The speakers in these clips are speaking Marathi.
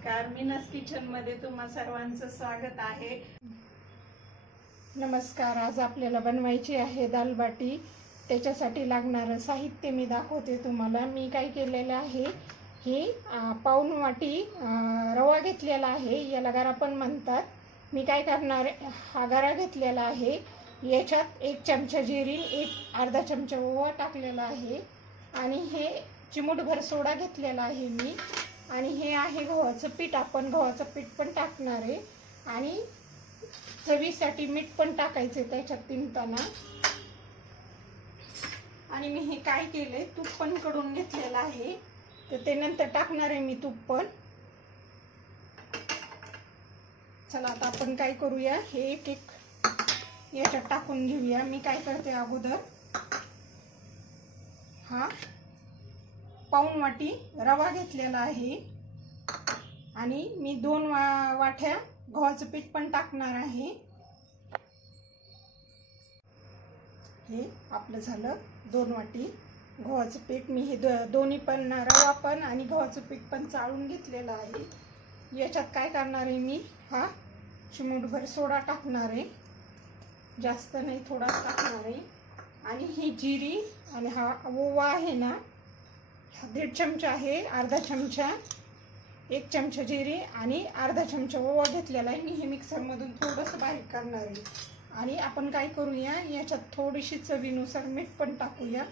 नमस्कार मीनस किचनमध्ये तुम्हा सर्वांचं स्वागत आहे. नमस्कार आज आपल्याला बनवायची आहे दालबाटी त्याच्यासाठी लागणारं साहित्य मी दाखवते तुम्हाला. मी काय केलेलं आहे ही पाऊन पाऊण वाटी रवा घेतलेला आहे. याला गारा पण म्हणतात. मी काय करणार हा गारा घेतलेला आहे. याच्यात एक चमचा जिरी एक अर्धा चमचा ओवा टाकलेला आहे. आणि हे चिमूटभर सोडा घेतलेला आहे मी. आणि हे आहे गव्हाचं पीठ. आपण गव्हाचं पीठ पण टाकणार आहे. आणि चवीसाठी मीठ पण टाकायचे त्याच्यात तिंबताना आणि मी हे काय केलंय तूप पण कडून घेतलेलं आहे. तर ते नंतर टाकणार आहे मी तूप पण. चला आता आपण काय करूया? हे एक एक याच्यात टाकून घेऊया. मी काय करते अगोदर? हा. पाऊण वाटी रवा घेतलेला आहे. आणि मी दोन वा वाट्या गव्हाचं पीठ पण टाकणार आहे. हे आपलं झालं दोन वाटी गव्हाचं पीठ. मी हे दोन्ही पण रवा पण आणि गव्हाचं पीठ पण चाळून घेतलेलं आहे. याच्यात काय करणार आहे मी? हा चिमूटभर सोडा टाकणार आहे. जास्त नाही थोडाच टाकणार आहे. आणि ही जिरी आणि हा ओवा आहे ना दीड चमचा आहे अर्धा चमचा एक चमचा जिरी आणि अर्धा चमचा ओवा घेतलेला आहे. मी हे मिक्सरमधून थोडंसं बारीक करणार आहे. आणि आपण काय करूया याच्यात थोडीशी चवीनुसार मीठ पण टाकूया.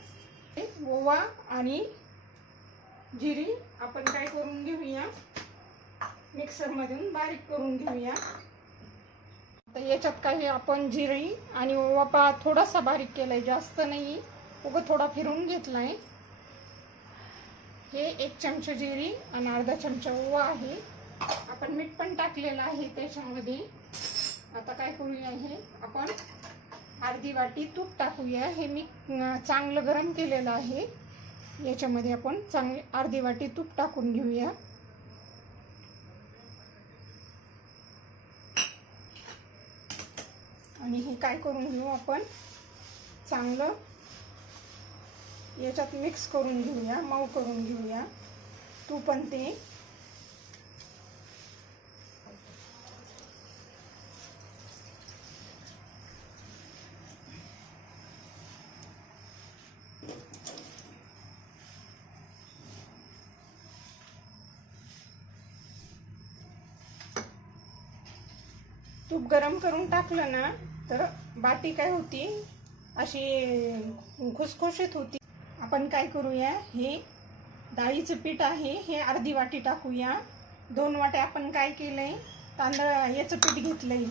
ओवा आणि जिरी आपण काय करून घेऊया मिक्सरमधून बारीक करून घेऊया. तर याच्यात काही आपण जिरी आणि ओवा पा थोडासा बारीक केलाय जास्त नाही. उगं थोडा फिरून घेतला आहे हे एक चमचा जिरी आणि अर्धा चमचा ओवा आहे. आपण मीठ पण टाकलेलं आहे त्याच्यामध्ये. आता काय करूया हे? आपण अर्धी वाटी तूप टाकूया. हे मी चांगलं गरम केलेलं आहे. याच्यामध्ये आपण चांगली अर्धी वाटी तूप टाकून घेऊया. आणि हे काय करून घेऊ आपण? चांगलं याच्यात मिक्स करून घेऊया मऊ करून घेऊया. तू पण ते. तूप गरम करून टाकलं ना तर बाटी काय होती? अशी खुसखुशीत होती. आपण काय करूया? हे डाळीचं पीठ आहे हे अर्धी वाटी टाकूया. दोन वाट्या आपण काय केलंय? तांदळ याचं पीठ घेतलंय.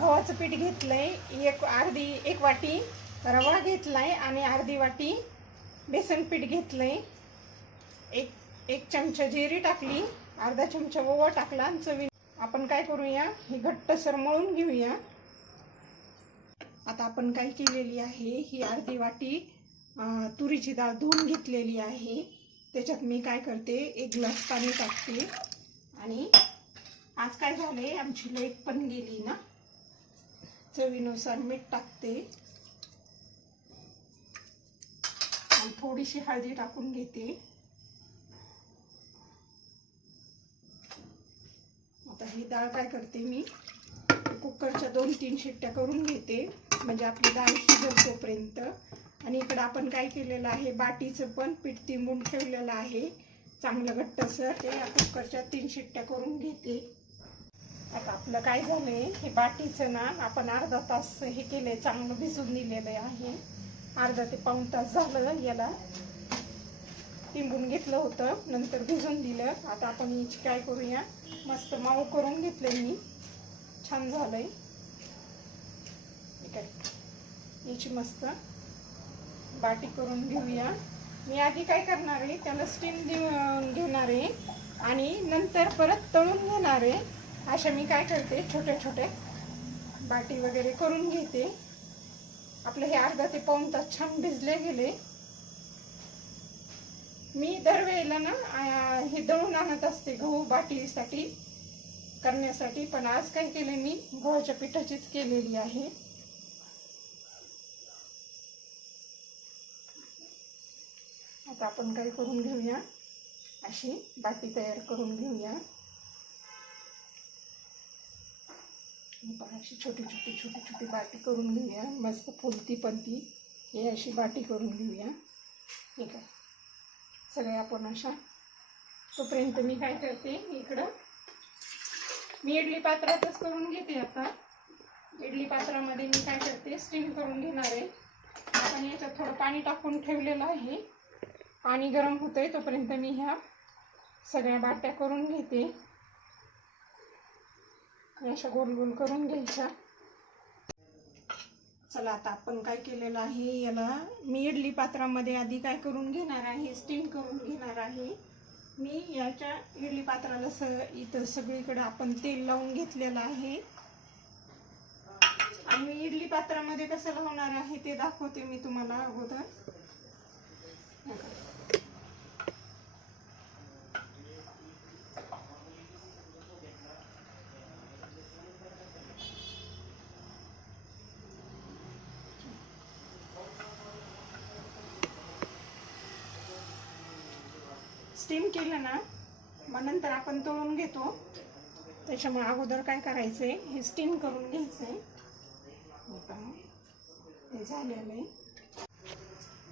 गव्हाचं पीठ घेतलंय. एक अर्धी एक वाटी रवा घेतलाय आणि अर्धी वाटी बेसन पीठ घेतलंय. एक एक चमचा जिरी टाकली अर्धा चमचा ओवा टाकला आणि चवी आपण काय करूया? हे घट्टसर मळून घेऊया. आता आपण काय केलेली आहे? ही अर्धी वाटी तुरीची डाळ धुवून घेतलेली आहे. त्याच्यात मी काय करते एक ग्लास पाणी टाकते. आणि आज काय झाले आमची लाइट पण गेली ना. चवीनुसार मीठ टाकते. आणि थोडीशी हळदी टाकून घेते. आता ही डाळ काय करते मी कुकरच्या दोन तीन शिट्ट्या करून घेते. म्हणजे आपली डाळ शिजल तोपर्यंत आणि इकडं आपण काय केलेलं आहे बाटीचं पण पीठ तिंबून ठेवलेलं आहे. चांगलं घट्टसर ते या कुकरच्या तीन शिट्ट्या करून घेते. आता आपलं काय झालंय हे बाटीचं ना आपण अर्धा तास हे केलंय चांगलं भिजून दिलेलं आहे. अर्धा ते पाऊण तास झालं याला. तिंबून घेतलं होतं नंतर भिजून दिलं. आता आपण याची काय करूया मस्त माऊ करून घेतलं मी. छान झालंय. आहे याची मस्त बाटी करून घेऊया. मी आधी काय करणार आहे त्याला स्टीम देऊन घेणार आहे आणि नंतर परत तळून घेणार आहे. अशा मी काय करते छोटे छोटे बाटी वगैरे करून घेते. आपलं हे अर्धा ते पाऊण तास छान भिजले गेले. मी दरवेळेला ना हे दळून आणत असते गहू बाटीसाठी करण्यासाठी पण आज काय केले मी गव्हाच्या पिठाचीच केलेली आहे. फक्त आपण काय करून घेऊया. अशी बाटी तयार करून घेऊया. अशी छोटी छोटी छोटी छोटी बाटी करून घेऊया. मस्त फुलती पणती हे अशी बाटी करून घेऊया. ठीक आहे सगळे आपण अशा. तोपर्यंत मी काय करते इकडं मी इडली पात्रातच करून घेते आता. इडली पात्रामध्ये मी काय करते स्टीम करून घेणार आहे. आपण याच्यात थोडं पाणी टाकून ठेवलेलं आहे. पाणी गरम होतंय तोपर्यंत मी ह्या सगळ्या बाट्या करून घेते. अशा गोल गोल करून घ्यायच्या. चला आता आपण काय केलेलं आहे याला मी इडली पात्रामध्ये आधी काय करून घेणार आहे स्टीम करून घेणार आहे. मी याच्या इडली पात्राला स इथं सगळीकडे आपण तेल लावून घेतलेलं आहे. आणि इडली पात्रामध्ये कसं लावणार आहे ते दाखवते मी तुम्हाला अगोदर. स्टीम केलं ना मग नंतर आपण तळून घेतो. त्याच्यामुळे अगोदर काय करायचं आहे हे स्टीम करून घ्यायचं आहे हे झालेलं आहे.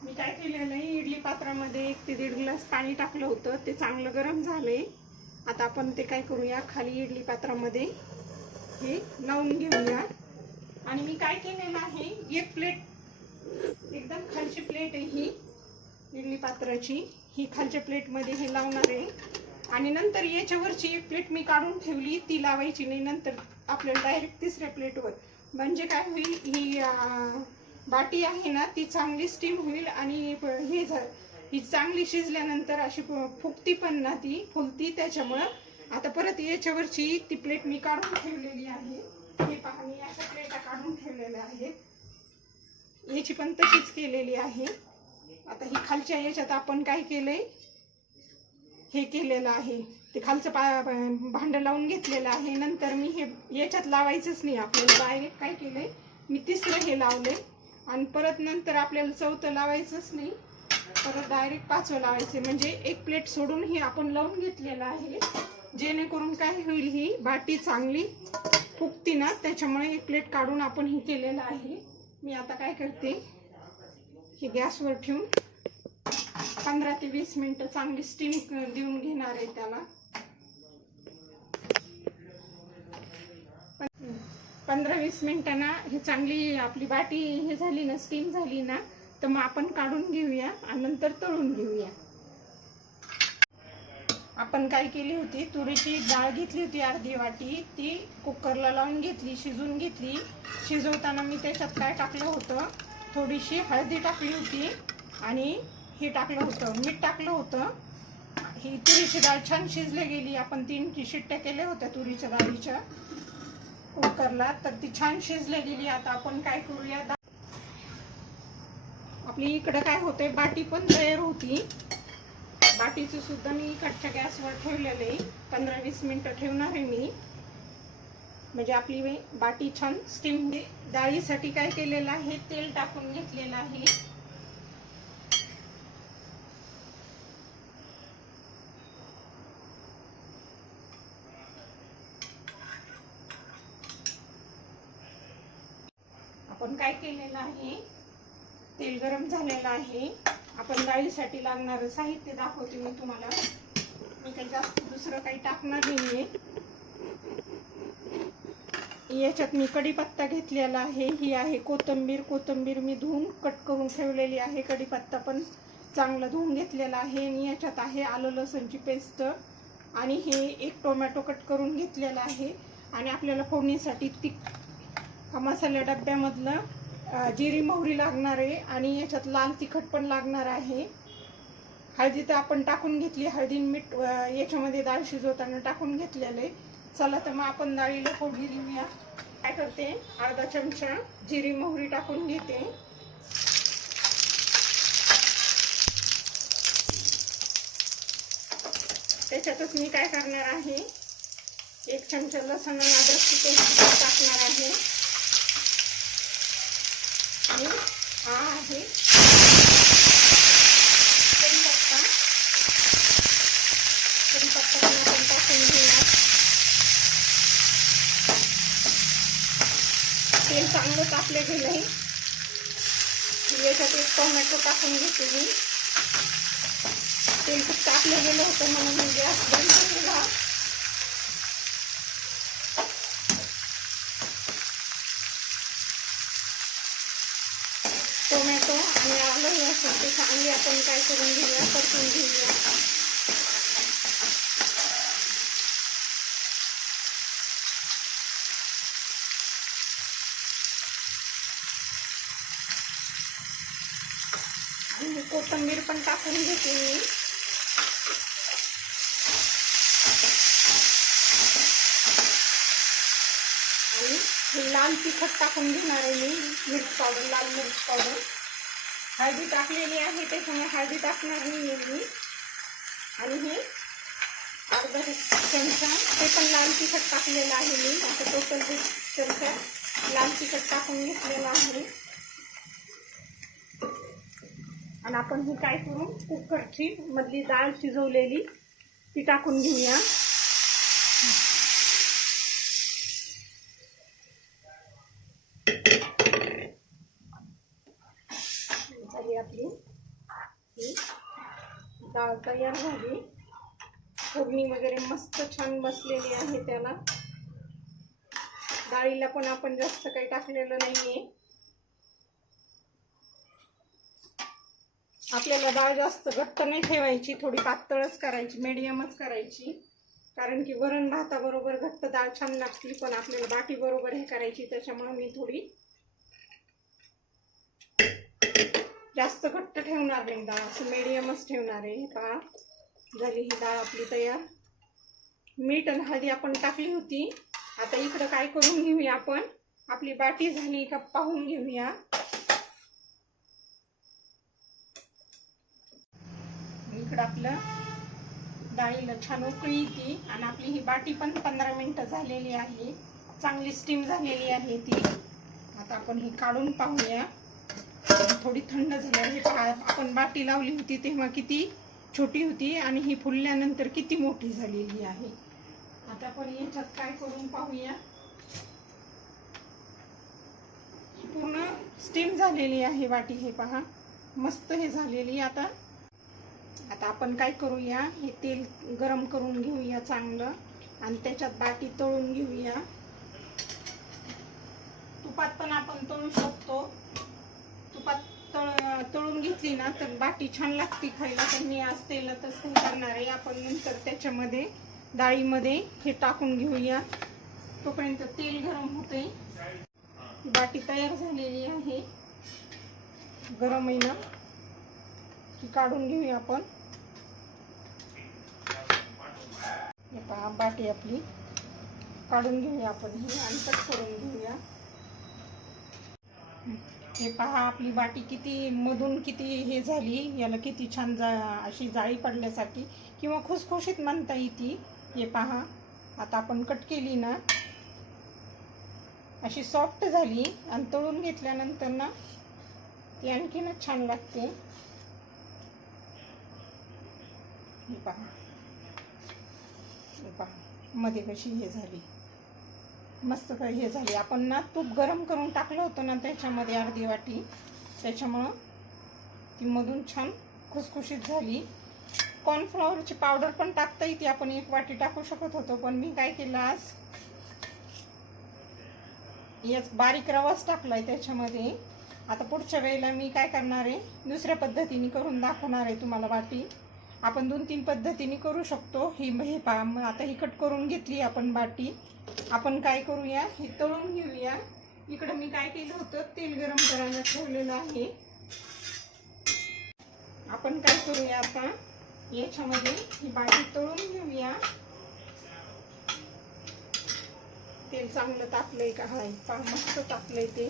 मी काय केलेलं आहे इडली पात्रामध्ये एक ते दीड ग्लास पाणी टाकलं होतं. ते चांगलं गरम झालं आहे आता आपण ते काय करूया खाली इडली पात्रामध्ये हे लावून घेऊया. आणि मी काय केलेलं आहे एक प्लेट एकदम खालची प्लेट आहे ही इडली पात्राची. ही खालच्या प्लेटमध्ये हे लावणार आहे. आणि नंतर याच्यावरची एक प्लेट मी काढून ठेवली ती लावायची नाही नंतर आपल्याला डायरेक्ट तिसऱ्या प्लेटवर. म्हणजे काय होईल ही बाटी आहे ना ती चांगली स्टीम होईल आणि हे ही चांगली शिजल्यानंतर अशी फुगती पण ना ती फुलती त्याच्यामुळं. आता परत याच्यावरची ती प्लेट मी काढून ठेवलेली आहे. हे पहा मी अशा प्लेटा काढून ठेवलेल्या आहेत. याची पण तशीच केलेली आहे. आता ही खालच्या याच्यात आपण काय केलंय? हे केलेलं आहे. ते खालचं पा भांडं लावून घेतलेलं आहे. नंतर मी हे याच्यात लावायचंच नाही. आपल्याला डायरेक्ट काय केलंय? मी तिसरं हे लावले आणि परत नंतर आपल्याला चौथं लावायचंच नाही. परत डायरेक्ट पाचवं लावायचे म्हणजे एक प्लेट सोडून ही आपण लावून घेतलेलं आहे. जेणेकरून काय होईल ही बाटी चांगली फुगती ना त्याच्यामुळे एक प्लेट काढून आपण हे केलेलं आहे. मी आता काय करते हे गॅसवर ठेवून पंधरा ते वीस मिनटं चांगली स्टीम देऊन घेणार आहे त्याला. पंधरा वीस मिनिटांना ही चांगली आपली बाटी हे झाली ना स्टीम झाली ना तर मग आपण काढून घेऊया आणि नंतर तळून घेऊया. आपण काय केली होती? तुरीची डाळ घेतली होती अर्धी वाटी. ती कुकरला लावून घेतली शिजून घेतली. शिजवताना मी त्याच्यात काय टाकलं होतं? थोडीशी हळदी टाकली होती आणि हे टाकलं होतं मीठ टाकलं होतं. ही तुरीची डाळ छान शिजली गेली. आपण तीन शिट्ट्या केल्या होत्या तुरीच्या डाळीच्या. कुकरला तर ती छान शिजले गेली. आता आपण काय करूया? आपली इकडं काय होते बाटी पण तयार होती. बाटीचं सुद्धा मी इकडच्या गॅसवर ठेवलेलं आहे. पंधरा वीस मिनटं ठेवणार आहे मी. म्हणजे आपली बाटी छान स्टीम डाळीसाठी काय केलेलं आहे तेल टाकून घेतलेलं आहे. आपण काय केलेलं आहे? तेल गरम झालेलं आहे. आपण डाळीसाठी लागणारं साहित्य दाखवते मी तुम्हाला. मी काही जास्त दुसरं काही टाकणार नाहीये. याच्यात मी कढीपत्ता घेतलेला आहे. ही आहे कोथिंबीर. कोथिंबीर मी धुवून कट करून ठेवलेली आहे. कढीपत्ता पण चांगला धुवून घेतलेला आहे. आणि याच्यात आहे आलं लसूणची पेस्ट. आणि हे एक टोमॅटो कट करून घेतलेला आहे. आणि आपल्याला फोडणीसाठी तिख हा मसाला डब्यामधलं जिरी मोहरी लागणार आहे आणि याच्यात लाल तिखट पण लागणार आहे. हळदी तर आपण टाकून घेतली हळदी मीठ याच्यामध्ये डाळ शिजवताना टाकून घेतलेलं आहे. चला तर मग आपण डाळीला फोडणी देऊया काय करते अर्धा चमचा जिरी मोहरी टाकून घेते. त्याच्यातच मी काय करणार आहे एक चमचा लसण आणि अद्रकची पेस्ट टाकणार आहे. आणि हा आहे. कढीपत्ता कढीपत्ता पण आपण टाकून तेल चांगलं तापले गेलंय याच्यात एक टोमॅटो टाकून घेते मी तेल खूप तापलं गेलं होतं म्हणून मी गॅस बंद केला टोमॅटो आणि आलं चांगली आपण काय करून घेऊया? परतून घेऊया. आणि कोथिंबीर पण टाकून घेते मी. आणि लाल तिखट टाकून घेणार आहे मी. मिर्च पावडर लाल मिर्च पावडर. हळदी टाकलेली आहे त्याच्यामुळे हळदी टाकणार नाही आहे मी. आणि हे अर्धा चमचा ते पण लाल तिखट टाकलेलं आहे मी. आता टोटल हे चमचा लाल तिखट टाकून घेतलेला आहे. आणि आपण ही काय करू? कुकरची मधली डाळ शिजवलेली ती टाकून घेऊया झाली आपली ही डाळ तयार झाली. फोडणी वगैरे मस्त छान बसलेली आहे त्याला. डाळीला पण आपण जास्त काही टाकलेलं नाहीये. आपल्याला डाळ जास्त घट्ट नाही ठेवायची थोडी पातळच करायची मीडियमच करायची. कारण की वरण भाताबरोबर घट्ट डाळ छान लागते पण आपल्याला बाटी बरोबर हे करायची त्याच्यामुळे मी थोडी जास्त घट्ट ठेवणार नाही डाळ असं मीडियमच ठेवणार आहे हे पहा. झाली ही डाळ आपली तयार. मीठ आणि हळदी आपण टाकली होती. आता इकडं काय करून घेऊया आपण? आपली बाटी झाली का पाहून घेऊया. इकडं आपलं डाळीला छान उकळी ती आणि आपली ही बाटी पण पंधरा मिनटं झालेली आहे. चांगली स्टीम झालेली आहे ती. आता आपण ही काढून पाहूया. थोडी थंड झाल्यावर हे पहा आपण बाटी लावली होती तेव्हा किती छोटी होती आणि ही फुलल्यानंतर किती मोठी झालेली आहे. आता आपण याच्यात काय करून पाहूया? ही पूर्ण स्टीम झालेली आहे वाटी हे पहा. मस्त हे झालेली आता. आता आपण काय करूया? हे तेल गरम करून घेऊया चांगलं आणि त्याच्यात बाटी तळून घेऊया. तुपात पण आपण तळू शकतो. तुपात तळ तळून घेतली ना तर बाटी छान लागते खायला. तर मी आज तेलातच हे करणार आहे. आपण नंतर त्याच्यामध्ये डाळीमध्ये हे टाकून घेऊया. तोपर्यंत तेल गरम होते बाटी तयार झालेली आहे. गरम आहे ना? की काढून घेऊया आपण. पहा बाटी आपली काढून घेऊया आपण. ही आणि करून घेऊया. हे पहा आपली बाटी किती मधून किती हे झाली याला किती छान जा अशी जाळी पडल्यासारखी किंवा खुसखुशीत म्हणता येते. हे पहा आता आपण कट केली ना अशी सॉफ्ट झाली आणि तळून घेतल्यानंतर ना ती आणखीनच छान लागते. हे पहा. हे पहा मध्ये कशी हे झाली. मस्त हे झाली. आपण ना तूप गरम करून टाकलं होतं ना त्याच्यामध्ये अर्धी वाटी. त्याच्यामुळं ती मधून छान खुसखुशीत झाली. कॉर्नफ्लॉवरची पावडर पण टाकता येते. आपण एक वाटी टाकू शकत होतो पण मी काय केलं आज? याच बारीक रवाच टाकलाय त्याच्यामध्ये. आता पुढच्या वेळेला मी काय करणार आहे? दुसऱ्या पद्धतीने करून दाखवणार आहे तुम्हाला वाटी. आपण दोन तीन पद्धतीने करू शकतो. ही हे पा आता ही कट करून घेतली आपण बाटी. आपण काय करूया? हे तळून घेऊया. इकडं मी काय केलं होतं? तेल गरम करायला ठेवलेलं आहे. आपण काय करूया आता? याच्यामध्ये ही बाटी तळून घेऊया. तेल चांगलं तापलंय का? हाय पा मस्त तापलंय ते.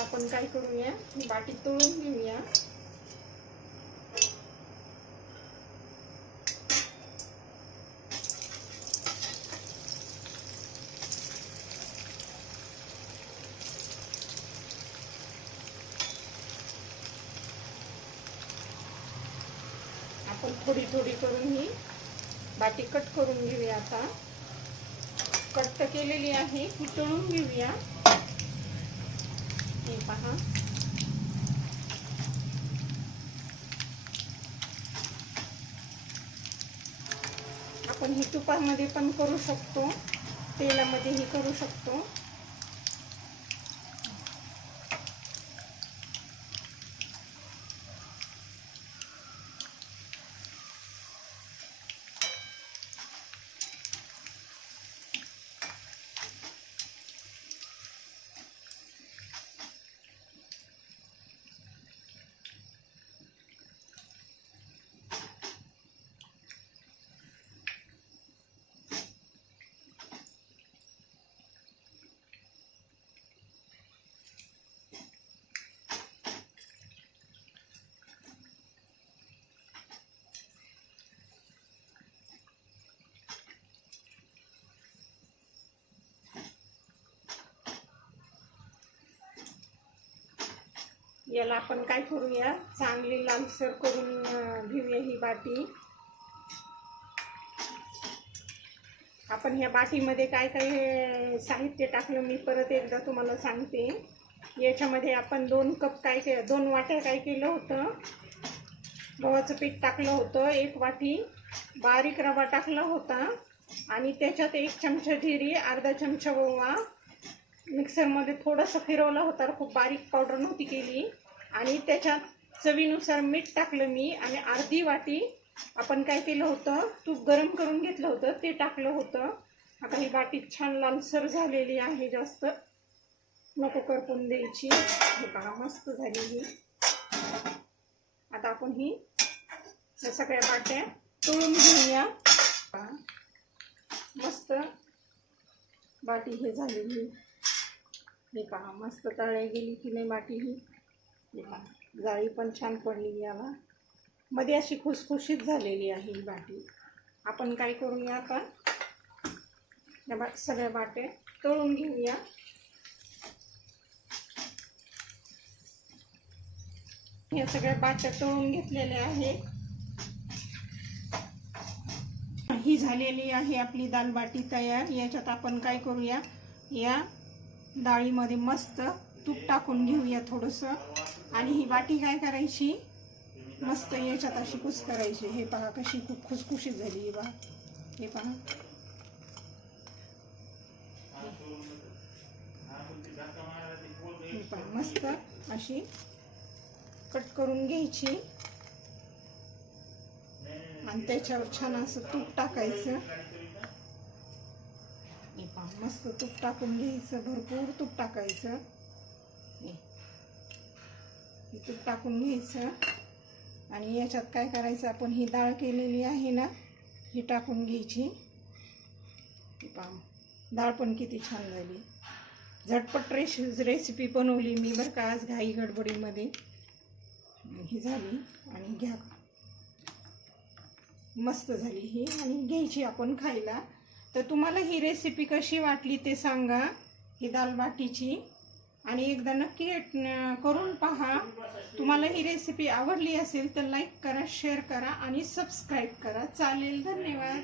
आता आपण काय करूया? ही बाटी तळून घेऊया. आपण थोडी थोडी करून ही बाटी कट करून घेऊया आता. कट केलेली आहे ही तळून घेऊया. पहा आपण ही तुपामध्ये पण करू शकतो. तेलामध्येही करू शकतो. याला आपण काय करूया? चांगली लालसर करून घेऊया ही बाटी. आपण ह्या बाटीमध्ये काय काय साहित्य टाकलं मी परत एकदा तुम्हाला सांगते. याच्यामध्ये आपण दोन कप काय के दोन वाट्या काय केलं होतं? गव्हाचं पीठ टाकलं होतं एक वाटी. बारीक रवा टाकला होता. आणि त्याच्यात एक चमचा जिरी अर्धा चमचा ओवा. मिक्सरमध्ये थोडंसं फिरवलं होता. खूप बारीक पावडर नव्हती केली. आणि त्याच्यात चवीनुसार मीठ टाकलं मी आणि अर्धी वाटी आपण काय केलं होतं तूप गरम करून घेतलं होतं ते टाकलं होतं. आता ही बाटी छान लालसर झालेली आहे जास्त. नको करपून द्यायची. हे बघा मस्त झालेली. आता आपण ही या सगळ्या बाट्या तळून घेऊया. मस्त बाटी हे झालेली. हे पहा मस्त तळ्या गेली की नाही बाटी ही. जाळी पण छान पडली याला मध्ये अशी खुसखुशीत झालेली आहे ही बाटी आपण काय करूया आता? या बा सगळ्या बाट्या तळून घेऊया. या सगळ्या बाट्या तळून घेतलेल्या आहेत. ही झालेली आहे आपली दाल बाटी तयार. याच्यात आपण काय करूया? या डाळीमध्ये मस्त तूप टाकून घेऊया थोडंसं. आणि ही वाटी काय करायची? मस्त याच्यात अशी कुस करायची. हे पहा कशी खूप खुसखुशीत झाली ही बा हे पहा. हे पहा मस्त अशी कट करून घ्यायची. आणि त्याच्यावर छान असं तूप टाकायचं. मस्त तूप टाकून घ्यायचं भरपूर तूप टाकायचं. तूप टाकून घ्यायचं. आणि याच्यात काय करायचं आपण ही डाळ केलेली आहे ना ही टाकून घ्यायची. हे डाळ पण किती छान झाली. झटपट रेश रेसिपी बनवली मी बरं का आज घाई गडबडीमध्ये. ही झाली आणि घ्या. मस्त झाली ही आणि घ्यायची आपण खायला. तर तुम्हाला ही रेसिपी कशी वाटली ते सांगा. ही दाल बाटीची आणि एकदा नक्की करून पहा. तुम्हाला ही रेसिपी आवडली असेल तर लाईक करा शेअर करा आणि सबस्क्राईब करा. चालेल धन्यवाद.